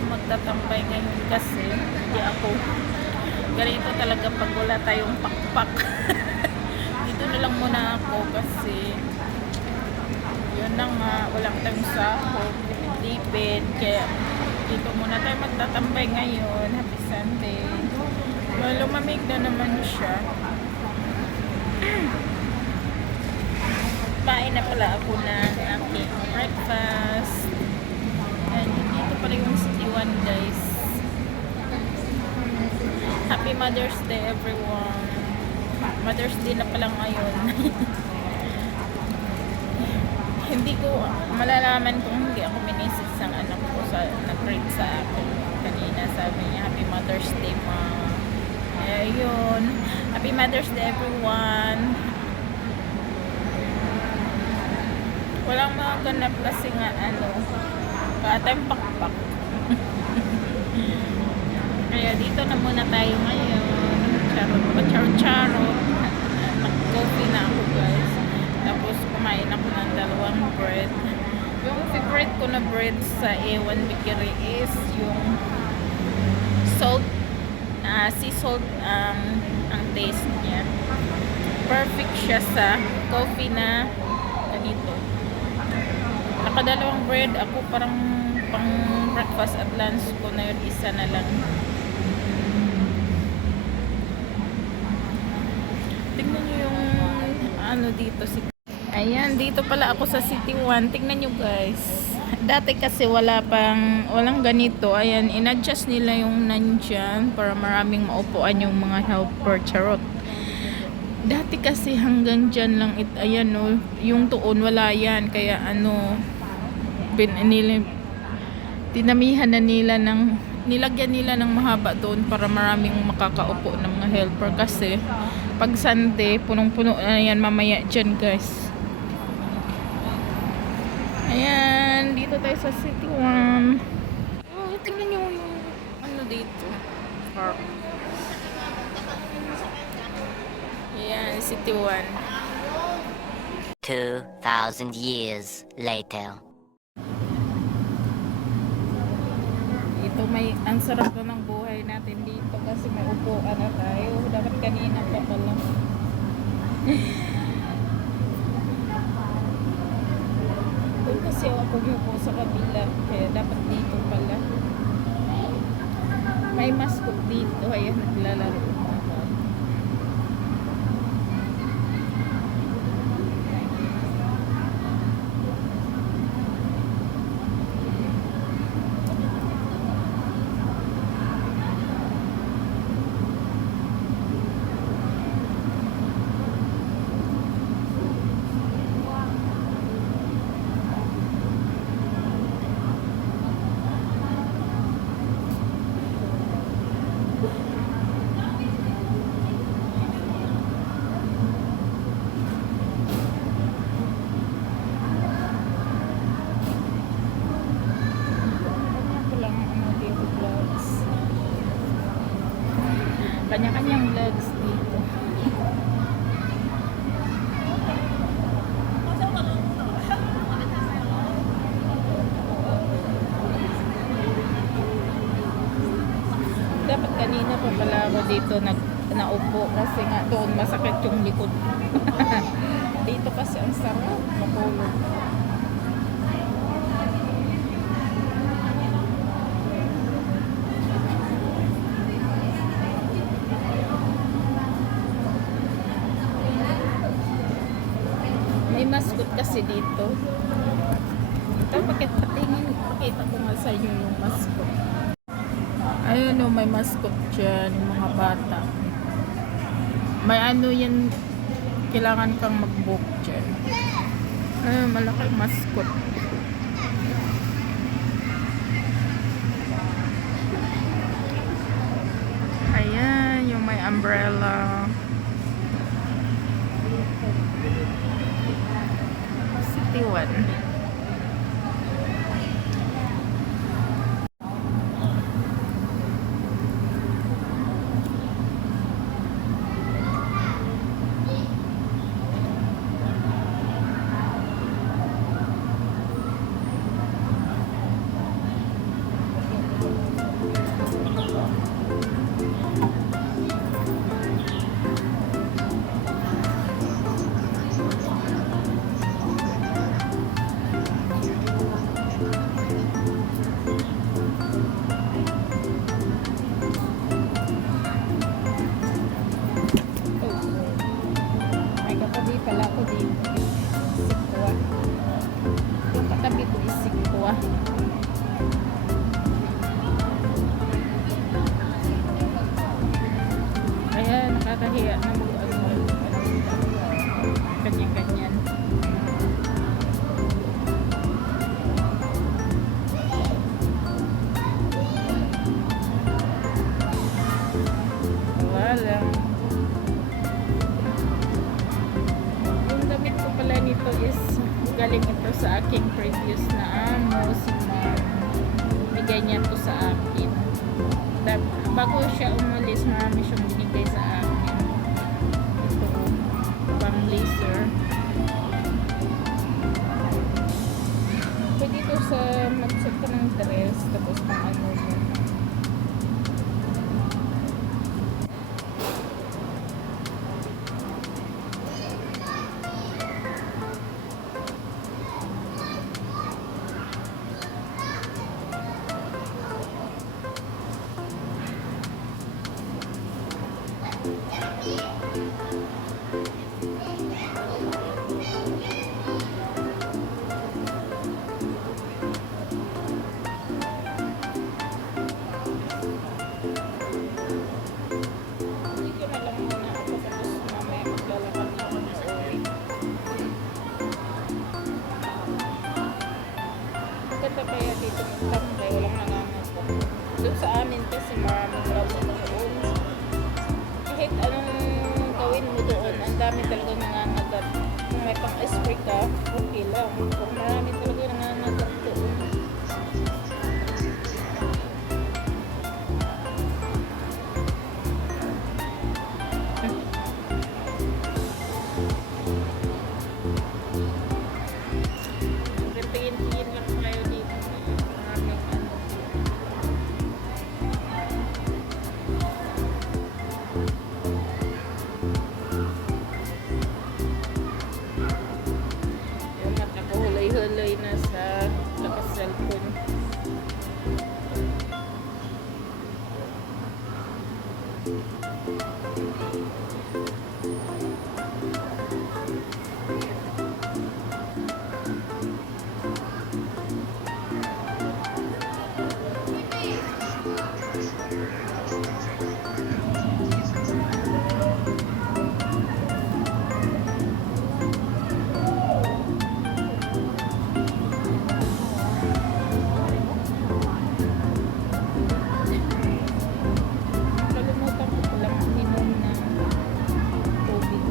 Magtatambay ngayon kasi hindi ako ganito talaga pag wala tayong pakpak. Dito na lang muna ako kasi yun na nga, walang tayong sahod, tipid, kaya dito muna tayo magtatambay ngayon. Happy Sunday. Well, lumamig na naman siya. Pain na pala ako ng aking breakfast. And dito pala yung City One, guys. Happy Mother's Day, everyone. Mother's Day na pala ngayon. Hindi ko malalaman kung hindi ako minisis ng anak ko sa nag-read sa akin kanina. Sabi niya, Happy Mother's Day, Mom. Ayun. Happy Mother's Day, everyone. Walang mga ganap kasi nga katang pakpak. Kaya dito na muna tayo ngayon. Charot. Nag-coffee na ako, guys. Tapos kumain ako ng 2 bread. Yung favorite ko na bread sa A1 Bakery is yung salt, sea salt ang taste niya. Perfect siya sa coffee na ganito. Nakadalawang bread ako, parang pang breakfast at lunch ko na yun, isa na lang. Tingnan nyo yung dito. Ayan, dito pala ako sa City One. Tingnan nyo, guys. Dati kasi walang ganito. Ayan, in-adjust nila yung nandyan para maraming maupuan yung mga helper. Charot. Dati kasi hanggang dyan lang ayan no, yung tuon wala yan. Kaya tinamihan na nila nilagyan nila ng mahaba doon para maraming makakaupo ng mga helper. Kasi pag Sunday, punong-puno na yan mamaya dyan, guys. Ayan, dito tayo sa City One. Oh, tingnan nyo yung dito. Park. Ayan, City One. 2,000 years later. Ito ang sarap na ng buhay natin dito kasi may upuan na tayo. Dapat kanina pa pala. Doon kasi ako yuko sa kabila. Kaya dapat dito pala. May mascot dito. Ayan, naglalaro. Kanya-kanyang vlogs dito. Dapat kanina pa pala ako dito naupo kasi nga doon masakit yung likod. Dito kasi ang sarap matulog. May mascot kasi dito. Ito, pakita ko nga sa inyo yung mascot. Ayun o, may mascot dyan, yung mga bata. May yan, kailangan kang mag-book dyan. Ayun, malaking mascot. Ayan, yung may umbrella. buwan. May katabi pala ako dito. Sikwa. Yung katabi ko is Sikwa. Kaya nakakahiya na ganyan-ganyan. Wala lang. Yung damit ko pala nito is galing ito sa aking previous na amo, si ma'am. Bigay niya to sa akin. Bago siya umalis, marami siyang binigay sa akin. Ito, pang blazer. Pwede ito sa mag-set ka ng dress, tapos pang ano mo. Hindi ko na lang muna ako tapos mamaya maglalakad na ako na uwi. Maganda kaya dito magtambay, walang nangangagat. Doon sa amin kasi maraming rabo doon. Kahit anong gawin mo doon, ang dami talaga nangangagat. Kung may pang-spray ka, okay lang. Kung marami talaga nangangagat doon. Tingin-tingin lang tayo dito. Maraming ano. Yung mata ko hulay-hulay na sa lakas cellphone. Kalimutan ko palang uminom ng tubig.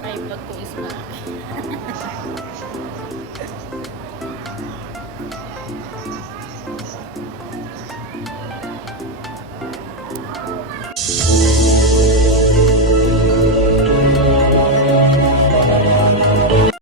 Ay, vlog ko is malaki.